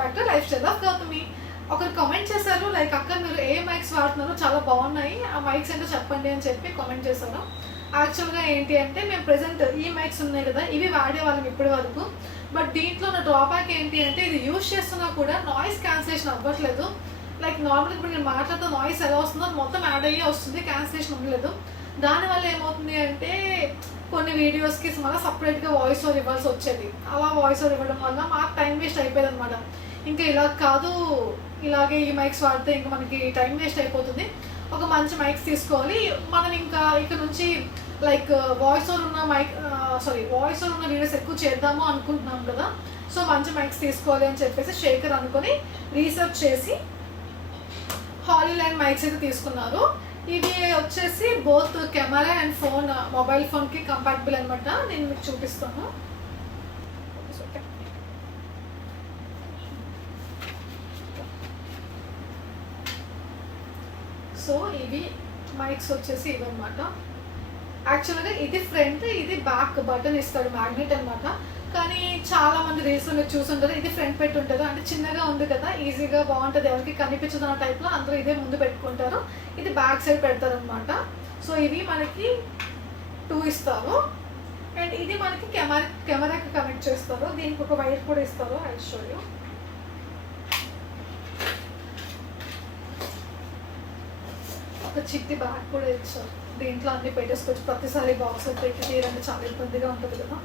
Back to lifestyle of Gautami. ఒకరు comment చేశారు, like అక్క మీరు ఏ మైక్స్ వాడుతున్నారో చాలా బాగున్నాయి, ఆ మైక్స్ ఏంటో చెప్పండి అని చెప్పి కామెంట్ చేశారు. యాక్చువల్గా ఏంటి అంటే మేము ప్రెజెంట్ ఈ మైక్స్ ఉన్నాయి కదా, ఇవి వాడేవాళ్ళం ఇప్పటి వరకు. బట్ దీంట్లో నా డ్రాబ్యాక్ ఏంటి అంటే ఇది యూజ్ చేస్తున్నా కూడా నాయిస్ క్యాన్సిలేషన్ అవ్వట్లేదు. లైక్ నార్మల్గా ఇప్పుడు నేను మాట్లాడుతూ నాయిస్ ఎలా వస్తుందో మొత్తం యాడ్ అయ్యే వస్తుంది, క్యాన్సిలేషన్ ఉండలేదు. దానివల్ల ఏమవుతుంది అంటే కొన్ని వీడియోస్కి మళ్ళీ సపరేట్గా వాయిస్ ఓవర్ ఇవ్వాల్సి వచ్చేది. అలా వాయిస్ ఓవర్ ఇవ్వడం వల్ల మాకు టైం వేస్ట్ అయిపోయేది అనమాట. ఇంకా ఇలా కాదు, ఇలాగే ఈ మైక్స్ వాడితే ఇంకా మనకి టైం వేస్ట్ అయిపోతుంది, ఒక మంచి మైక్స్ తీసుకోవాలి మనం. ఇంకా ఇక్కడ నుంచి లైక్ వాయిస్ ఓవర్ ఉన్న వాయిస్ ఓవర్ ఉన్న వీడియోస్ ఎక్కువ చేద్దాము అనుకుంటున్నాం కదా, సో మంచి మైక్స్ తీసుకోవాలి అని చెప్పేసి శేఖర్ అనుకొని రీసెర్చ్ చేసి హాలీలాండ్ మైక్స్ అయితే తీసుకున్నారు. ఇవి వచ్చేసి both camera and phone, mobile ఫోన్కి కంపాటబుల్ అనమాట. నేను మీకు చూపిస్తాను. సో ఇవి మైక్స్ వచ్చేసి ఇవన్నమాట. యాక్చువల్గా ఇది ఫ్రంట్, ఇది బ్యాక్ బటన్ ఇస్తాడు, మ్యాగ్నెట్ అనమాట. కానీ చాలా మంది రీల్స్లో మీరు చూసుంటారు, ఇది ఫ్రంట్ పెట్టి ఉంటుంది అంటే చిన్నగా ఉంది కదా, ఈజీగా బాగుంటుంది, ఎవరికి కనిపించదు అన్న టైప్లో అందరూ ఇదే ముందు పెట్టుకుంటారు, ఇది బ్యాక్ సైడ్ పెడతారు అనమాట. సో ఇవి మనకి 2 ఇస్తారు అండ్ ఇది మనకి కెమెరాకి కనెక్ట్ చేస్తారు. దీనికి ఒక వైర్ కూడా ఇస్తారు, ఐ షో యూ. ఒక చిట్టి బ్యాగ్ కూడా ఇచ్చారు, దీంట్లో అన్ని పెట్టేసుకోవచ్చు. ప్రతిసారి బాక్స్ పెట్టి తీయాలంటే చాలా ఇబ్బందిగా ఉంటుంది కదా,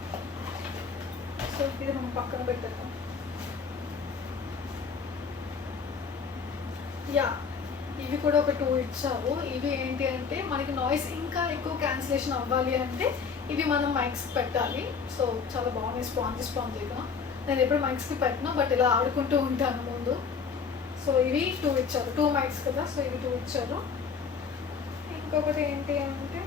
సో ఇది మనం పక్కన పెట్టేద్దాం. యా, ఇవి కూడా ఒక 2 ఇచ్చారు. ఇవి ఏంటి అంటే మనకి నాయిస్ ఇంకా ఎక్కువ క్యాన్సిలేషన్ అవ్వాలి అంటే ఇవి మనం మైక్స్కి పెట్టాలి. సో చాలా బాగున్నాయి, స్పాంజీగా. నేను ఎప్పుడు మైక్స్కి పెట్టను, బట్ ఇలా ఆడుకుంటూ ఉంటాను ముందు. సో ఇవి 2 ఇచ్చారు, 2 మైక్స్ కదా, సో ఇవి 2 ఇచ్చారు. ఇంకొకటి ఏంటి అంటే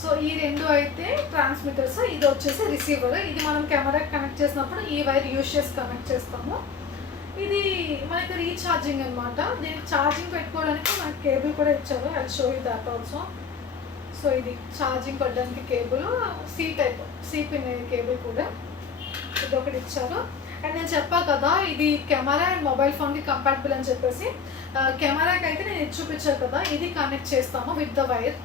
సో ఈ 2 అయితే ట్రాన్స్మిటర్స్, ఇది వచ్చేసి రిసీవర్. ఇది మనం కెమెరాకి కనెక్ట్ చేసినప్పుడు ఈ వైర్ యూజ్ చేసి కనెక్ట్ చేస్తాము. ఇది మనకి రీఛార్జింగ్ అనమాట. దీనికి ఛార్జింగ్ పెట్టుకోవడానికి మనకి కేబుల్ కూడా ఇచ్చారు, I show you that also. So ఇది ఛార్జింగ్ పెట్టడానికి కేబుల్, సి పిన్ కేబుల్ కూడా ఇది ఒకటి ఇచ్చారు. అండ్ నేను చెప్పా కదా ఇది కెమెరా అండ్ మొబైల్ ఫోన్కి కంపాటబుల్ అని చెప్పేసి. కెమెరాకి అయితే నేను ఇది చూపించాను కదా, ఇది కనెక్ట్ చేస్తాము విత్ ద వైర్.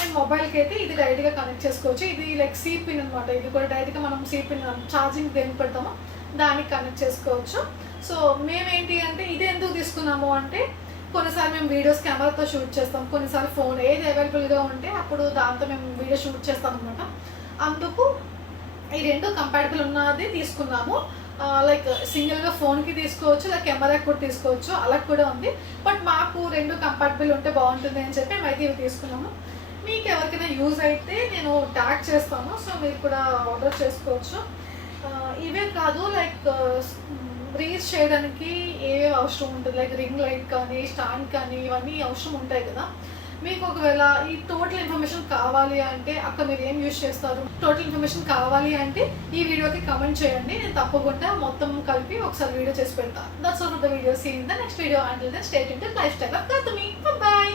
అండ్ మొబైల్కి అయితే ఇది డైరెక్ట్గా కనెక్ట్ చేసుకోవచ్చు. ఇది లైక్ సి పిన్ అనమాట, ఇది కూడా డైరెక్ట్గా మనం సి పిన్ ఛార్జింగ్ దేనికి పెడతామో దానికి కనెక్ట్ చేసుకోవచ్చు. సో మేమేంటి అంటే ఇది ఎందుకు తీసుకున్నాము అంటే కొన్నిసార్లు మేము వీడియోస్ కెమెరాతో షూట్ చేస్తాం, కొన్నిసార్లు ఫోన్ ఏది అవైలబుల్గా ఉంటే అప్పుడు దాంతో మేము వీడియో షూట్ చేస్తాం అనమాట. అందుకు ఈ 2 కంపాటబుల్ ఉన్నది తీసుకున్నాము. లైక్ సింగిల్గా ఫోన్కి తీసుకోవచ్చు, లేదా కెమెరాకి కూడా తీసుకోవచ్చు, అలా కూడా ఉంది. బట్ మాకు 2 కంపాటబుల్ ఉంటే బాగుంటుంది అని చెప్పి మేము అయితే ఇవి తీసుకున్నాము. మీకు ఎవరికైనా యూజ్ అయితే నేను ట్యాగ్ చేస్తాను, సో మీరు కూడా ఆర్డర్ చేసుకోవచ్చు. ఇవే కాదు, లైక్ రీల్స్ చేయడానికి ఏవే అవసరం ఉంటుంది, లైక్ రింగ్ లైట్ కానీ స్టాండ్ కానీ ఇవన్నీ అవసరం ఉంటాయి కదా. మీకు ఒకవేళ ఈ టోటల్ ఇన్ఫర్మేషన్ కావాలి అంటే అక్కడ మీరు ఏం యూజ్ చేస్తారు, టోటల్ ఇన్ఫర్మేషన్ కావాలి అంటే ఈ వీడియోకి కమెంట్ చేయండి, నేను తప్పకుండా మొత్తం కలిపి ఒకసారి వీడియో చేసి పెడతాను. That's all for the video. See in the next video. Until then stay tuned to lifestyle of Gautami. By.